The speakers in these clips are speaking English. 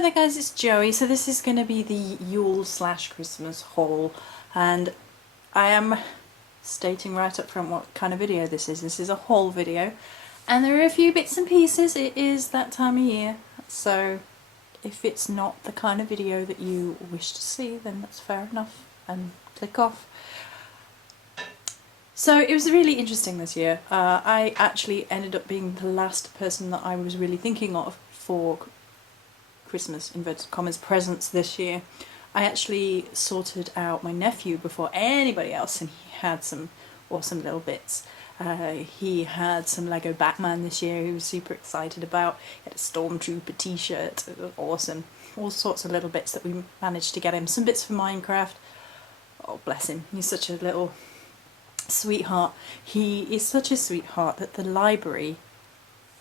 Hello there guys, it's Joey. So this is going to be the Yule / Christmas haul, and I am stating right up front what kind of video this is. This is a haul video, and there are a few bits and pieces. It is that time of year, so if it's not the kind of video that you wish to see, then that's fair enough and click off. So it was really interesting this year. I actually ended up being the last person that I was really thinking of for Christmas, inverted commas, presents this year. I actually sorted out my nephew before anybody else, and he had some awesome little bits. He had some Lego Batman this year he was super excited about. He had a Stormtrooper t-shirt, it was awesome. All sorts of little bits that we managed to get him. Some bits for Minecraft. Oh bless him, he's such a little sweetheart. He is such a sweetheart that the library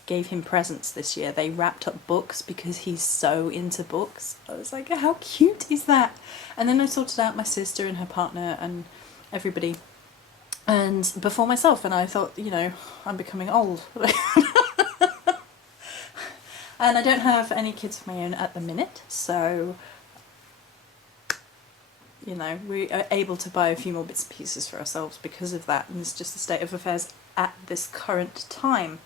gave him presents this year. They wrapped up books because he's so into books. I was like, how cute is that? And then I sorted out my sister and her partner and everybody, and before myself, and I thought, you know, I'm becoming old. And I don't have any kids of my own at the minute, so you know, we are able to buy a few more bits and pieces for ourselves because of that, and it's just the state of affairs at this current time.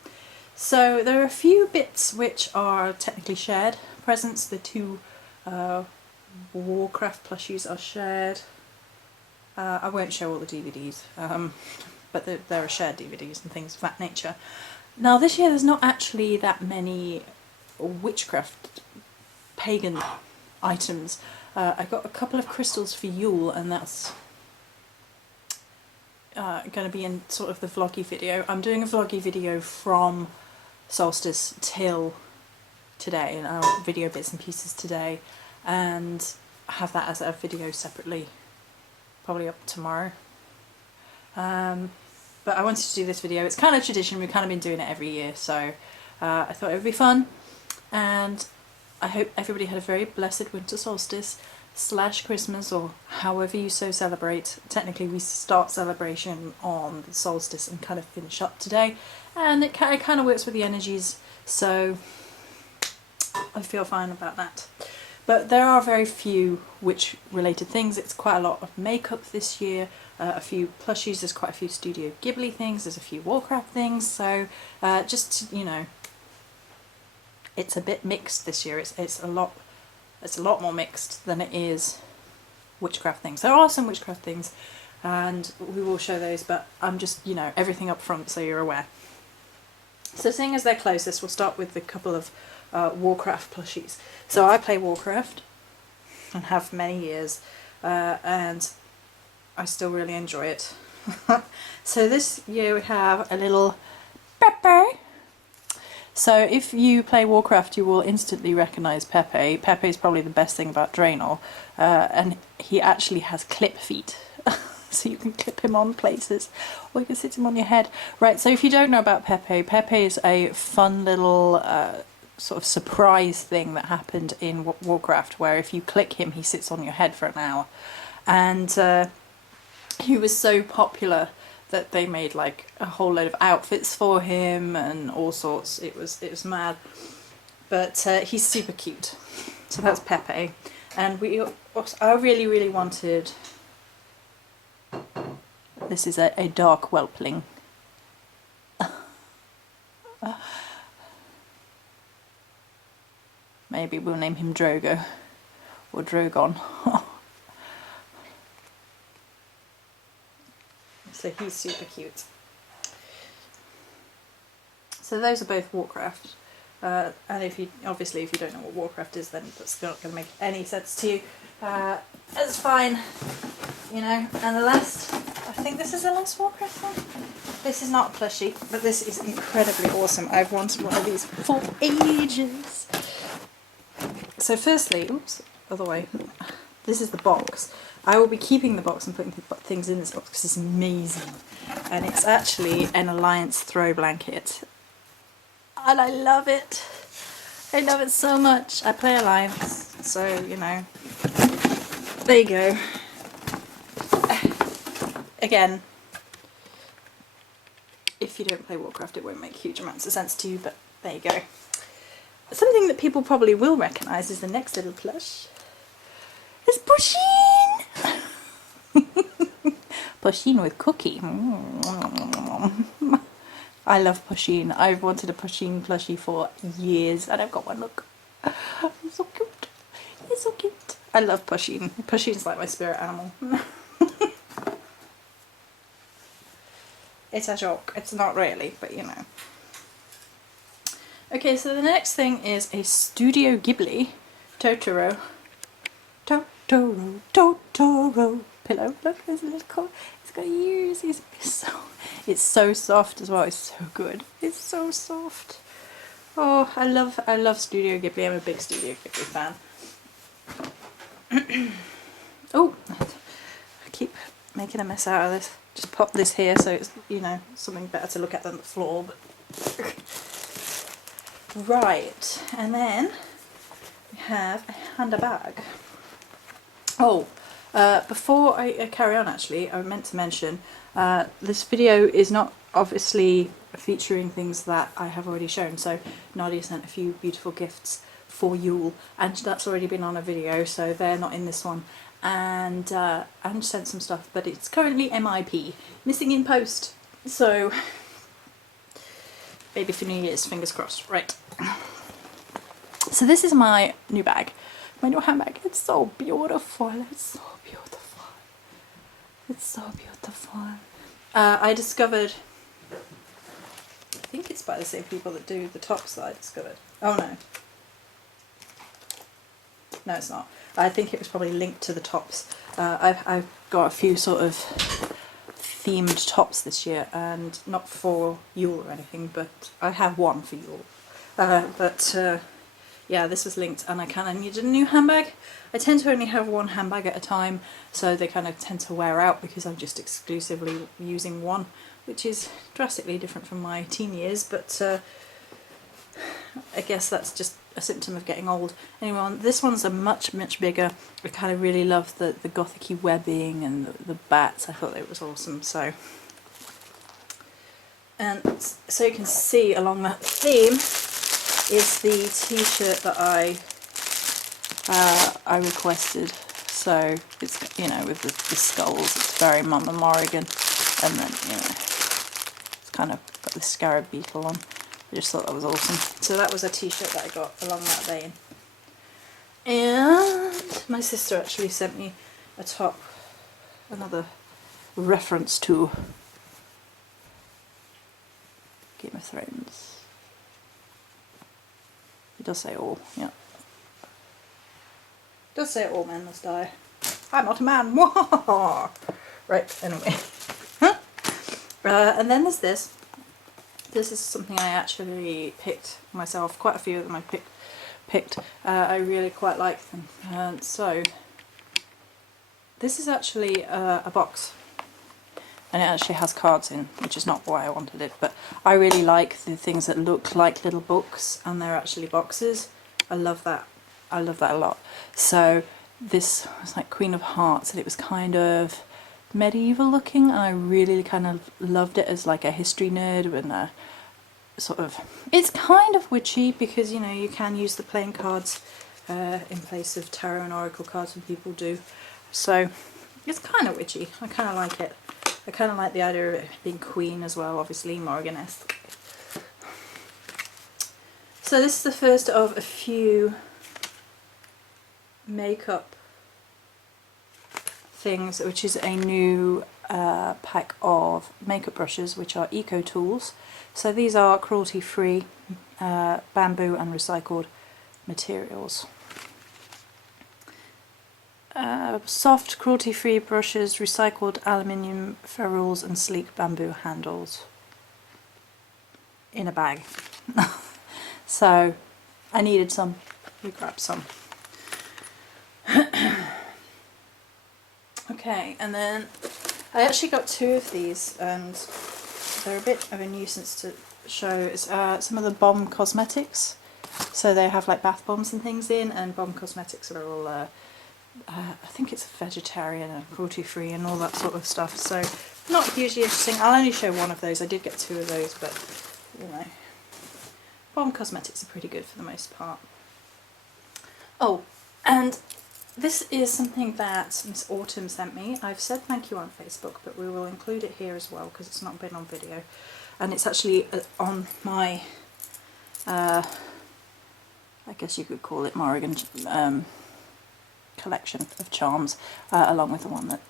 So there are a few bits which are technically shared presents. The two Warcraft plushies are shared. I won't show all the DVDs, but there are shared DVDs and things of that nature. Now this year there's not actually that many Witchcraft pagan items. I got a couple of crystals for Yule, and that's going to be in sort of the vloggy video. I'm doing a vloggy video from solstice till today, and I'll video bits and pieces today and have that as a video separately, probably up tomorrow. But I wanted to do this video. It's kind of tradition, we've kind of been doing it every year, so I thought it would be fun, and I hope everybody had a very blessed winter solstice / Christmas, or however you so celebrate. Technically we start celebration on the solstice and kind of finish up today, and it kind of works with the energies, so I feel fine about that. But there are very few witch related things. It's quite a lot of makeup this year, a few plushies, there's quite a few Studio Ghibli things, there's a few Warcraft things, so just, you know, it's a bit mixed this year. It's a lot more mixed than it is Witchcraft things. There are some Witchcraft things, and we will show those, but I'm just, you know, everything up front so you're aware. So seeing as they're closest, we'll start with a couple of Warcraft plushies. So I play Warcraft and have many years, and I still really enjoy it. So this year we have a little Pepe. So if you play Warcraft, you will instantly recognise Pepe. Pepe is probably the best thing about Draenor, and he actually has clip feet. So you can clip him on places, or you can sit him on your head. Right, so if you don't know about Pepe, Pepe is a fun little sort of surprise thing that happened in Warcraft, where if you click him, he sits on your head for an hour. And he was so popular that they made like a whole load of outfits for him and all sorts. It was mad, but he's super cute. So that's Pepe, and I really wanted. This is a dark whelpling. Maybe we'll name him Drogo or Drogon. So he's super cute. So those are both Warcraft, and if you don't know what Warcraft is, then that's not going to make any sense to you. That's fine, you know. And the last, I think this is the last Warcraft one. This is not a plushie, but this is incredibly awesome. I've wanted one of these for ages. So firstly, oops, other way. This is the box. I will be keeping the box and putting things in this box because it's amazing. And it's actually an Alliance throw blanket. And I love it. I love it so much. I play Alliance, so, you know. There you go. Again, if you don't play Warcraft, it won't make huge amounts of sense to you, but there you go. something that people probably will recognise is the next little plush. It's Pusheen! Pusheen with cookie. I love Pusheen. I've wanted a Pusheen plushie for years and I've got one, look. He's so cute. He's so cute. I love Pusheen. Pusheen's like my spirit animal. It's a joke. It's not really, but you know. Okay, so the next thing is a Studio Ghibli Totoro pillow. Look, there's a little collar. It's got ears. It's so soft as well. It's so good. It's so soft. Oh, I love Studio Ghibli. I'm a big Studio Ghibli fan. Oh, I keep making a mess out of this. Just pop this here so it's, you know, something better to look at than the floor. But right, and then we have a handbag. Oh, before I carry on, actually, I meant to mention this video is not obviously featuring things that I have already shown. So Nadia sent a few beautiful gifts for Yule, and that's already been on a video, so they're not in this one. And sent some stuff, but it's currently MIP, missing in post. So maybe for New Year's, fingers crossed. Right. So this is my new bag, my new handbag. It's so beautiful. It's so beautiful. It's so beautiful. I discovered, I think it's by the same people that do the tops that I discovered. Oh no. No, it's not. I think it was probably linked to the tops. I've got a few sort of themed tops this year, and not for Yule or anything, but I have one for Yule. Yeah, this was linked, and I kind of needed a new handbag. I tend to only have one handbag at a time, so they kind of tend to wear out because I'm just exclusively using one, which is drastically different from my teen years, but I guess that's just a symptom of getting old. Anyway, this one's a much bigger. I kind of really love the gothic-y webbing and the bats. I thought it was awesome. So, and so you can see along that theme is the t-shirt that I requested. So it's, you know, with the skulls, it's very Mama Morrigan, and then, you know, it's kind of got the scarab beetle on. I just thought that was awesome. So that was a t-shirt that I got along that vein. And my sister actually sent me a top, another reference to Game of Thrones. It does say all, yeah. It does say all men must die. I'm not a man. Right, anyway. And then there's this. This is something I actually picked myself. Quite a few of them I picked. I really quite like them. So this is actually a box, and it actually has cards in, which is not why I wanted it. But I really like the things that look like little books, and they're actually boxes. I love that. I love that a lot. So this was like Queen of Hearts, and it was kind of medieval looking, and I really kind of loved it as like a history nerd, and sort of, it's kind of witchy because, you know, you can use the playing cards in place of tarot and oracle cards when people do, so it's kind of witchy. I kind of like it. I kind of like the idea of it being queen as well, obviously Morrigan-esque. So this is the first of a few makeup things, which is a new pack of makeup brushes, which are eco tools. So these are cruelty free bamboo and recycled materials. Soft cruelty free brushes, recycled aluminium ferrules and sleek bamboo handles in a bag. So I needed some, we grabbed some. Okay, and then I actually got two of these, and they're a bit of a nuisance to show. It's some of the Bomb Cosmetics. So they have like bath bombs and things in, and Bomb Cosmetics are all, I think it's vegetarian and cruelty free and all that sort of stuff. So not hugely interesting. I'll only show one of those. I did get two of those, but you know. Balm Cosmetics are pretty good for the most part. Oh, and this is something that Miss Autumn sent me. I've said thank you on Facebook, but we will include it here as well because it's not been on video. And it's actually on my, I guess you could call it Morrigan collection of charms, along with the one that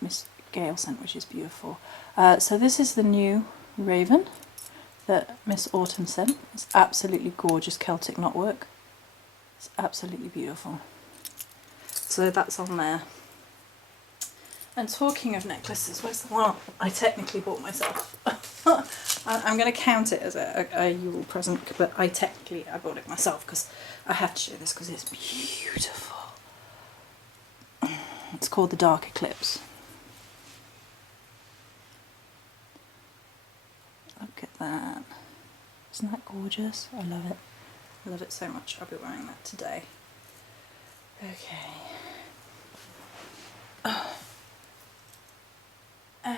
Miss Gail sent, which is beautiful. So this is the new Raven that Miss Autumn sent. It's absolutely gorgeous Celtic knotwork. It's absolutely beautiful. So that's on there. And talking of necklaces, where's the one I technically bought myself? I'm going to count it as a Yule present, but I bought it myself because I have to show this because it's beautiful. It's called the Dark Eclipse. Look at that. Isn't that gorgeous? I love it. I love it so much. I'll be wearing that today. Okay. And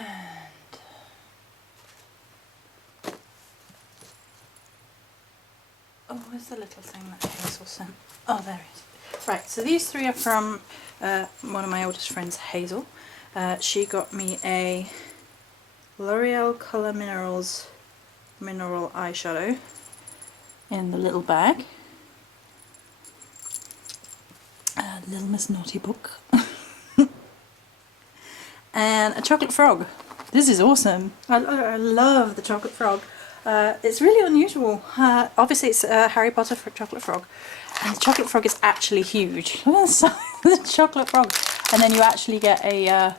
oh, where's the little thing that Hazel sent? Oh, there it is. Right, so these three are from one of my oldest friends, Hazel. She got me a L'Oreal Colour Minerals mineral eyeshadow in the little bag. Little Miss Naughty book. And a chocolate frog. This is awesome. I love the chocolate frog. It's really unusual. Obviously it's a Harry Potter chocolate frog. And the chocolate frog is actually huge. Look at the size of the chocolate frog. And then you actually get a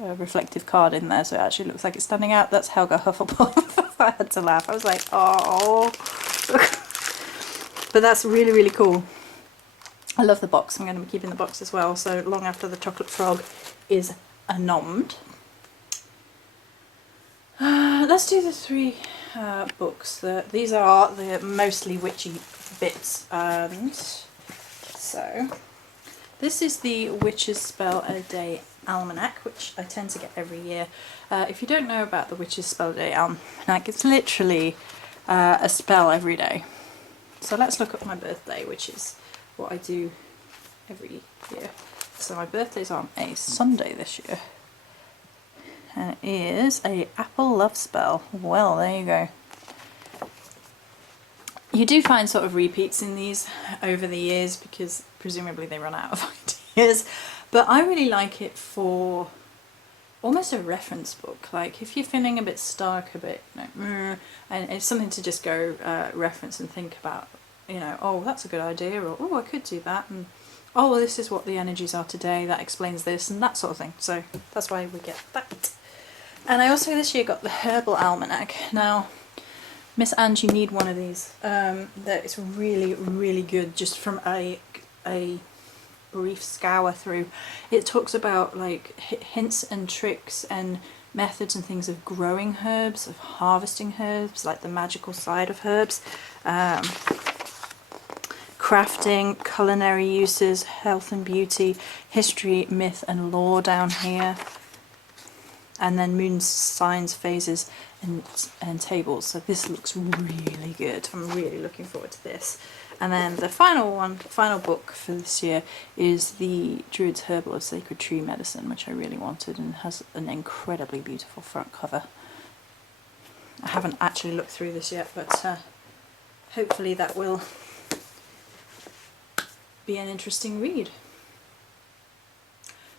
reflective card in there, so it actually looks like it's standing out. That's Helga Hufflepuff. I had to laugh. I was like, oh. But that's really, really cool. I love the box. I'm going to be keeping the box as well, so long after the chocolate frog is annulled. Let's do the three books. These are the mostly witchy bits. So, this is the Witch's Spell a Day Almanac, which I tend to get every year. If you don't know about the Witch's Spell a Day Almanac, it's literally a spell every day. So let's look at my birthday, which is what I do every year. So my birthday's on a Sunday this year. And it is a apple love spell. Well, there you go. You do find sort of repeats in these over the years because presumably they run out of ideas. But I really like it for almost a reference book. Like if you're feeling a bit stuck, a bit, and it's something to just go reference and think about. You know, oh, that's a good idea, or oh, I could do that, and oh, well, this is what the energies are today, that explains this, and that sort of thing. So that's why we get that. And I also this year got the Herbal Almanac. Now, Miss Ange, you need one of these. That is really, really good, just from a brief scour through. It talks about like hints and tricks and methods and things of growing herbs, of harvesting herbs, like the magical side of herbs. Crafting, culinary uses, health and beauty, history, myth and lore down here. And then moon signs, phases and tables. So this looks really good. I'm really looking forward to this. And then the final book for this year is the Druid's Herbal of Sacred Tree Medicine, which I really wanted and has an incredibly beautiful front cover. I haven't actually looked through this yet, but hopefully that will be an interesting read.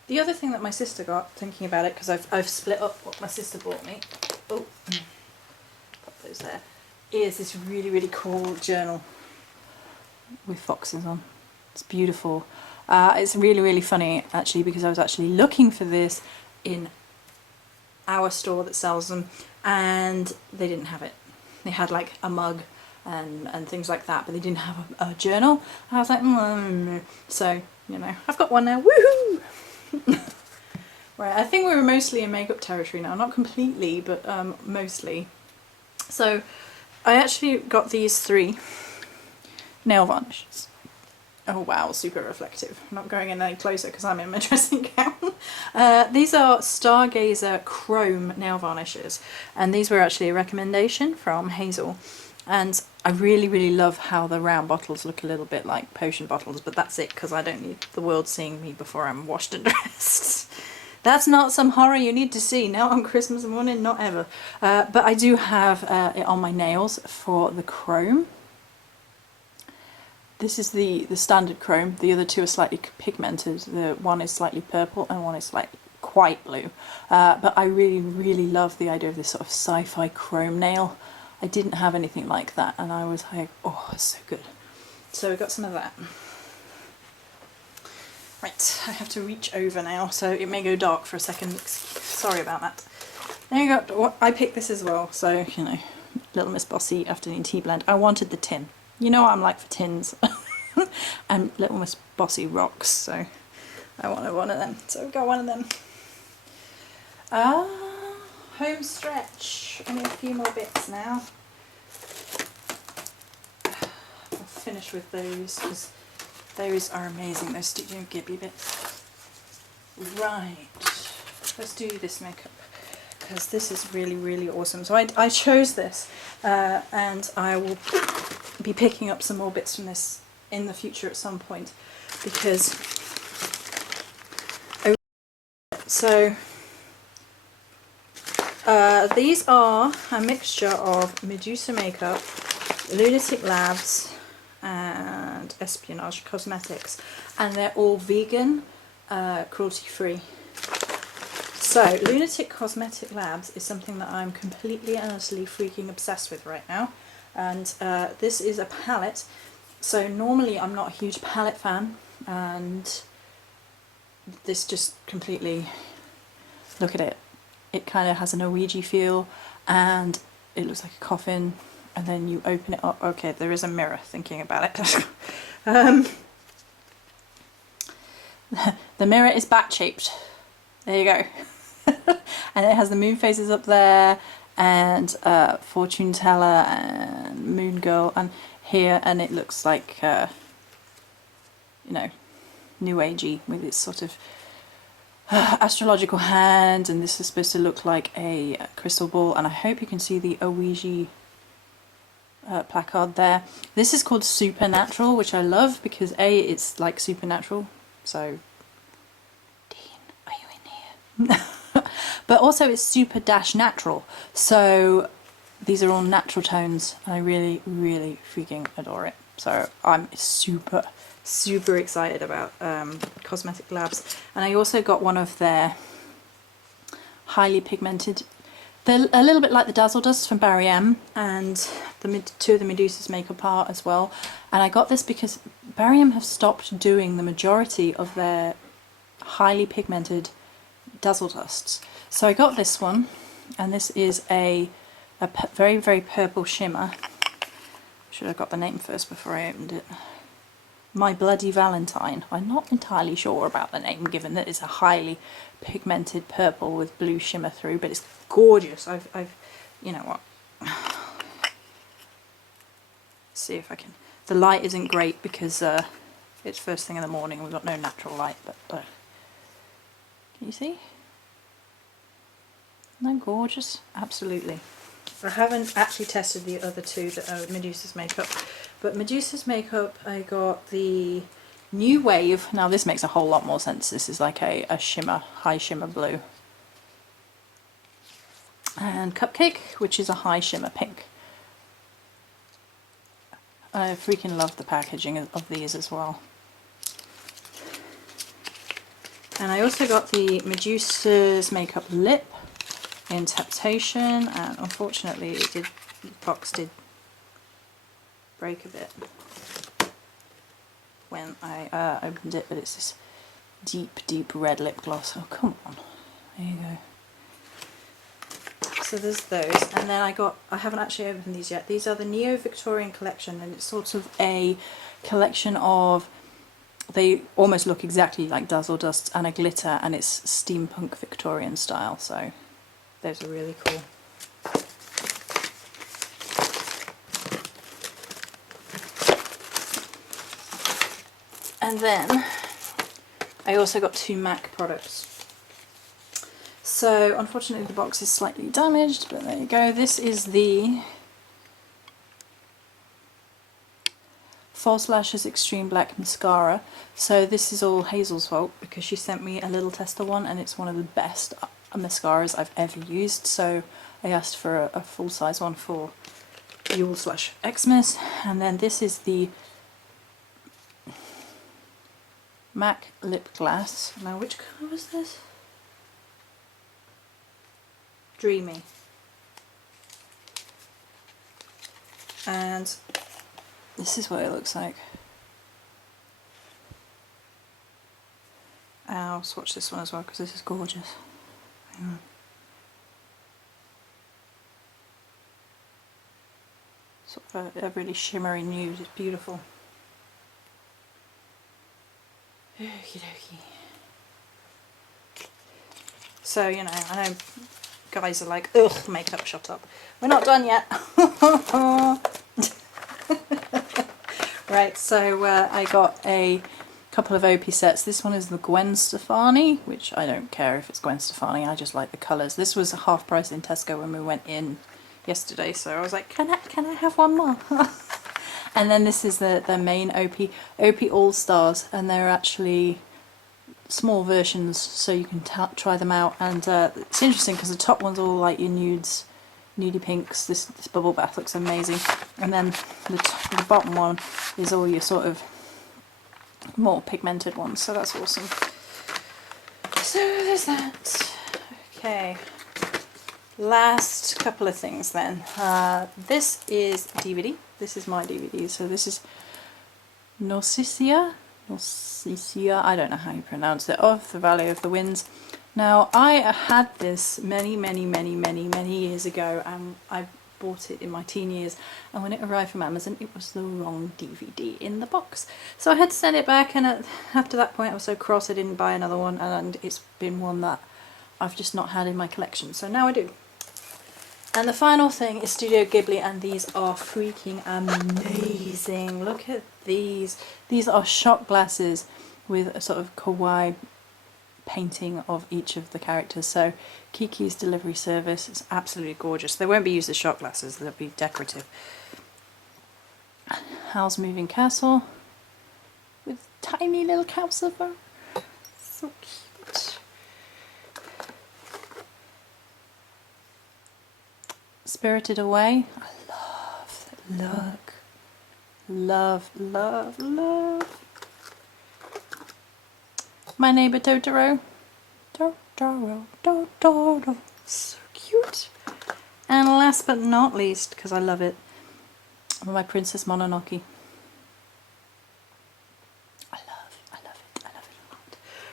The other thing that my sister got, thinking about it, because I've split up what my sister bought me, oh, put those there, is this really, really cool journal with foxes on. It's beautiful. It's really, really funny, actually, because I was actually looking for this in our store that sells them, and they didn't have it. They had like a mug and things like that, but they didn't have a journal. And I was like, so, you know, I've got one now, woohoo! Right, I think we're mostly in makeup territory now, not completely, but mostly. So, I actually got these three nail varnishes. Oh wow, super reflective. I'm not going in any closer because I'm in my dressing gown. These are Stargazer Chrome nail varnishes, and these were actually a recommendation from Hazel. And I really, really love how the round bottles look a little bit like potion bottles, but that's it because I don't need the world seeing me before I'm washed and dressed. That's not some horror you need to see now on Christmas morning, not ever. But I do have it on my nails for the chrome. This is the standard chrome. The other two are slightly pigmented. The one is slightly purple and one is like quite blue. But I really, really love the idea of this sort of sci-fi chrome nail. I didn't have anything like that and I was like, oh, it's so good. So we got some of that. Right, I have to reach over now, so it may go dark for a second. Sorry about that. There you go. I picked this as well, so, you know, Little Miss Bossy Afternoon Tea Blend. I wanted the tin. You know what I'm like for tins. And Little Miss Bossy rocks, so I wanted one of them. So we've got one of them. Home stretch. Only a few more bits now. I'll finish with those because those are amazing, those Studio Ghibli bits. Right, let's do this makeup because this is really, really awesome. So I chose this and I will be picking up some more bits from this in the future at some point because these are a mixture of Medusa Makeup, Lunatic Labs and Espionage Cosmetics, and they're all vegan, cruelty free. So Lunatic Cosmetic Labs is something that I'm completely and utterly freaking obsessed with right now, and this is a palette. So normally I'm not a huge palette fan, and this just completely, look at it, it kind of has an Ouija feel and it looks like a coffin, and then you open it up. Okay, there is a mirror thinking about it. The mirror is bat shaped, there you go. And it has the moon phases up there and fortune teller and moon girl and here, and it looks like you know, new agey with its sort of astrological hand, and this is supposed to look like a crystal ball, and I hope you can see the Ouija placard there. This is called Supernatural, which I love because A, it's like supernatural, so Dean, are you in here? But also it's super dash natural, so these are all natural tones and I really, really freaking adore it. So I'm super, super excited about Cosmetic Labs. And I also got one of their highly pigmented, they're a little bit like the Dazzle Dust from Barry M, and two of the Medusa's Makeup Art as well. And I got this because Barry M have stopped doing the majority of their highly pigmented Dazzle Dusts. So I got this one, and this is a very, very purple shimmer. Should have got the name first before I opened it. My Bloody Valentine. I'm not entirely sure about the name, given that it's a highly pigmented purple with blue shimmer through, but it's gorgeous. I've you know what? See if I can. The light isn't great because it's first thing in the morning. We've got no natural light, but can you see? Isn't that gorgeous? Absolutely. I haven't actually tested the other two that are Medusa's Makeup, but Medusa's Makeup I got the New Wave. Now this makes a whole lot more sense. This is like a shimmer, high shimmer blue. And Cupcake, which is a high shimmer pink. I freaking love the packaging of these as well. And I also got the Medusa's Makeup Lip in Temptation, and unfortunately the box did break a bit when I opened it, but it's this deep, deep red lip gloss. Oh, come on. There you go. So there's those, and then I haven't actually opened these yet. These are the Neo-Victorian collection, and it's sort of a collection of, they almost look exactly like Dazzle Dust and a glitter, and it's steampunk Victorian style, so those are really cool. And then I also got 2 MAC products. So unfortunately the box is slightly damaged, but there you go. This is the False Lashes Extreme Black Mascara. So this is all Hazel's fault because she sent me a little tester one and it's one of the best mascaras I've ever used. So I asked for a full size one for Yule / Xmas. And then this is the MAC Lip Glass. Now which colour was this? Dreamy. And this is what it looks like. I'll swatch this one as well because this is gorgeous. Hang on. Sort of a really shimmery nude, it's beautiful. Okie dokie. So, you know, I know guys are like, ugh, makeup, shut up. We're not done yet. Right, so I got a couple of OP sets. This one is the Gwen Stefani, which I don't care if it's Gwen Stefani, I just like the colours. This was half price in Tesco when we went in yesterday, so I was like, can I have one more? And then this is the main OP All Stars, and they're actually small versions, so you can try them out. And it's interesting because the top one's all like your nudes, nudie pinks. This bubble bath looks amazing, and then the bottom one is all your sort of more pigmented ones, so that's awesome. So there's that. Okay, last couple of things then. This is DVD. This is my DVD. So this is Nausicaa, I don't know how you pronounce it, of the Valley of the Winds. Now I had this many years ago, and I bought it in my teen years, and when it arrived from Amazon it was the wrong DVD in the box, so I had to send it back. And after that point I was so cross I didn't buy another one, and it's been one that I've just not had in my collection, so now I do. And the final thing is Studio Ghibli, and these are freaking amazing. Look at these. These are shot glasses with a sort of kawaii painting of each of the characters. So Kiki's delivery service is absolutely gorgeous. They won't be used as shot glasses, they'll be decorative. Howl's Moving Castle with tiny little Calcifer. So cute. Spirited Away. I love that look. Love. My Neighbor Totoro. Totoro. So cute. And last but not least, because I love it, My Princess Mononoke. I love it a lot.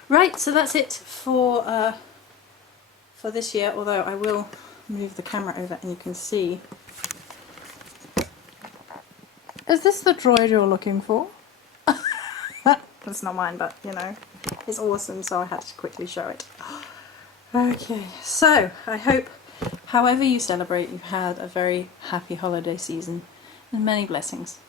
Right, so that's it for this year, although I will move the camera over and you can see. Is this the droid you're looking for? That's not mine, but you know, it's awesome, so I had to quickly show it. Okay, so I hope, however you celebrate, you've had a very happy holiday season and many blessings.